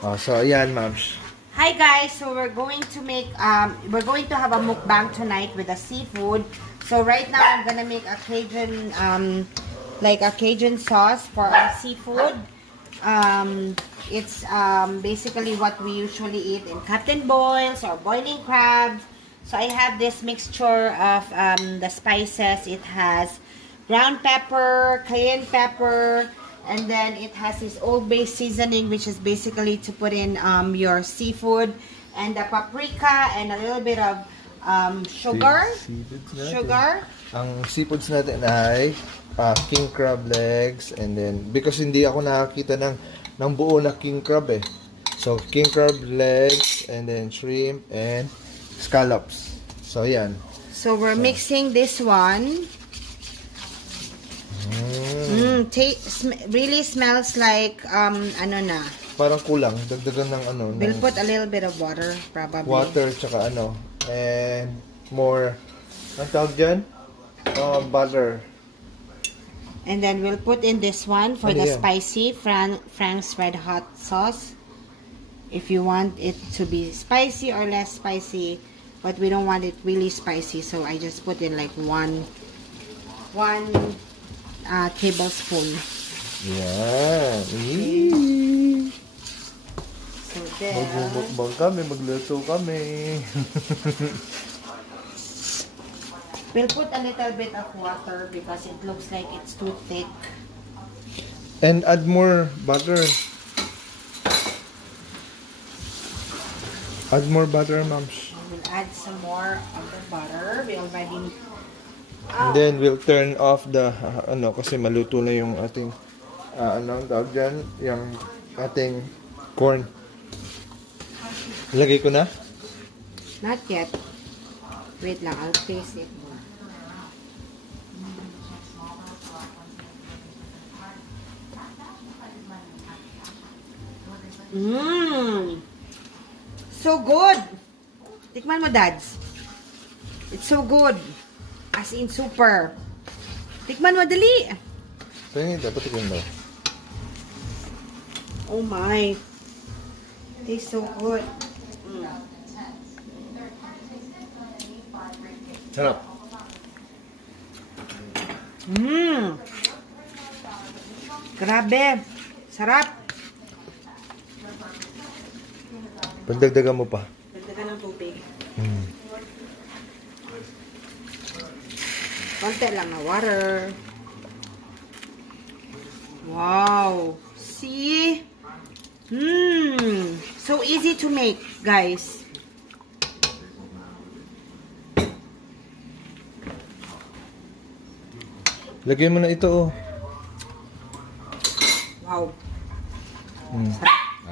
Oh, so ayan, ma'ams. Hi guys, so we're going to have a mukbang tonight with the seafood. So right now I'm gonna make a Cajun like a Cajun sauce for our seafood. It's basically what we usually eat in cotton boils or boiling crabs. So I have this mixture of the spices. It has ground pepper, cayenne pepper, and then it has this Old Bay seasoning, which is basically to put in your seafood, and the paprika and a little bit of sugar. Ang seafoods natin ay king crab legs, and then because hindi ako nakakita ng buo na king crab eh. So king crab legs, and then shrimp and scallops. So yan. So we're mixing this one. Really smells like ano na. Parang kulang, dagdagan ng ano. We'll put a little bit of water probably. Water tsaka ano, and more ang tawag dyan? Butter. And then we'll put in this one for the spicy Frank's Red Hot sauce. If you want it to be spicy or less spicy, but we don't want it really spicy, so I just put in like one tablespoon. Yeah. Okay. So then, magbubukbang kami, magluto kami. we'll put a little bit of water because it looks like it's too thick. And add more butter. Add more butter, moms. We'll add some more of the butter. We already... And then we'll turn off the ano kasi maluto na yung ating ano tawag dyan, yung ating corn. Lagay ko na? Not yet. Wait lang, I'll taste it. So good. Tikman mo, Dads. It's so good. As in, super. Tikman mo, dali. Tingnan, dapat tikman mo. Oh my. Tastes so good. Sarap. Grabe. Sarap. Pagdagdagan mo pa. Dagdagan ng tubig. Konti lang na water. Wow. See? So easy to make, guys. Lagyan mo na ito, oh. Wow.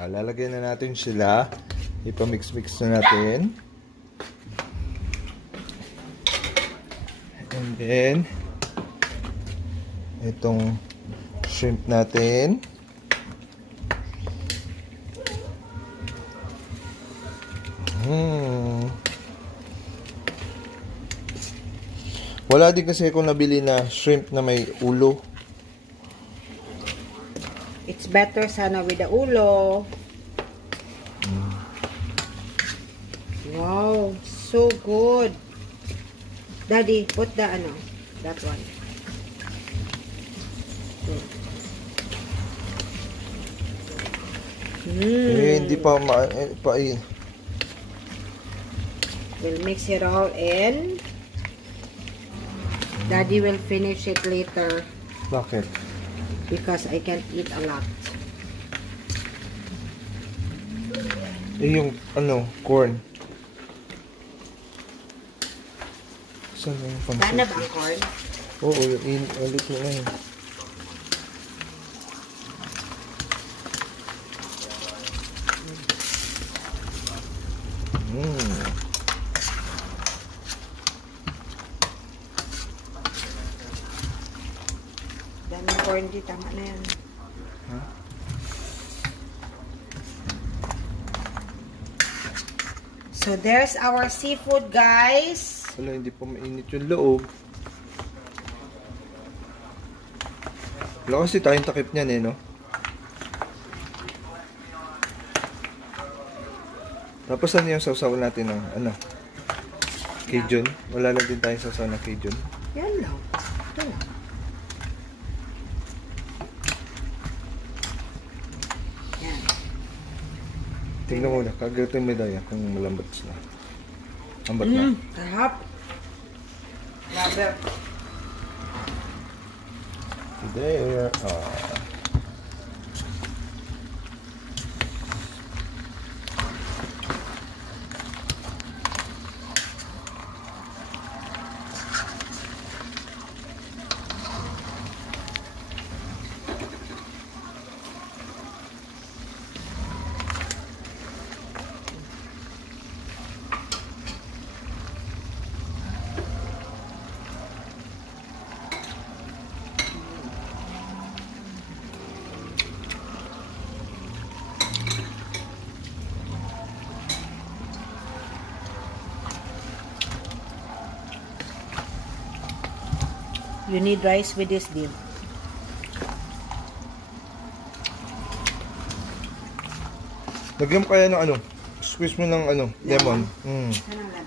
Lalagyan na natin sila. Ipamix-mix na natin. And then, itong shrimp natin. Wala din kasi akong nabili na shrimp na may ulo. It's better sana with the ulo. Wow, so good. Daddy, put the ano, that one. Hindi pa We'll mix it all in. Daddy will finish it later. Bakit? Because I can't eat a lot. Yung ano, corn. Saan yung pansit? Sana ba ang corn? Oo, ulit mo na yun. Daming corn di, tama na yan. Huh? So there's our seafood, guys. Wala, hindi pa mainit yung loob. Wala kasi tayong takip niyan eh, no? Tapos ano yung sausaw natin ng ano? Cajun. Wala lang din tayong sausaw na Cajun. Yan lang. Ito lang. Yan. Tingnan mo na. Kagatin mo daw yan kung malambot na. Lambat na. Sarap. Grabe. There. You need rice with this dip. Lagyan mo kaya ng ano? Squeeze mo ng ano? Lemon. Anong lemon?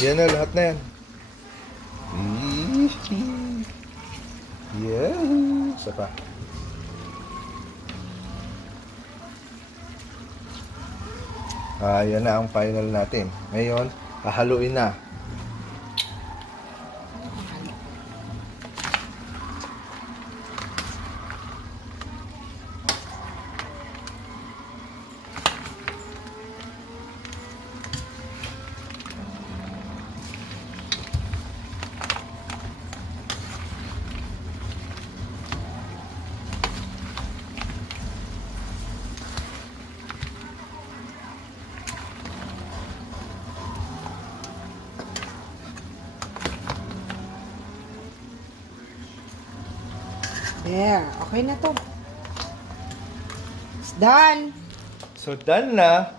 Yan na, lahat na yan. Yeah. Isa pa. Yan na ang final natin. Ngayon, hahaluin na. There. Okay na to. It's done. So, done na.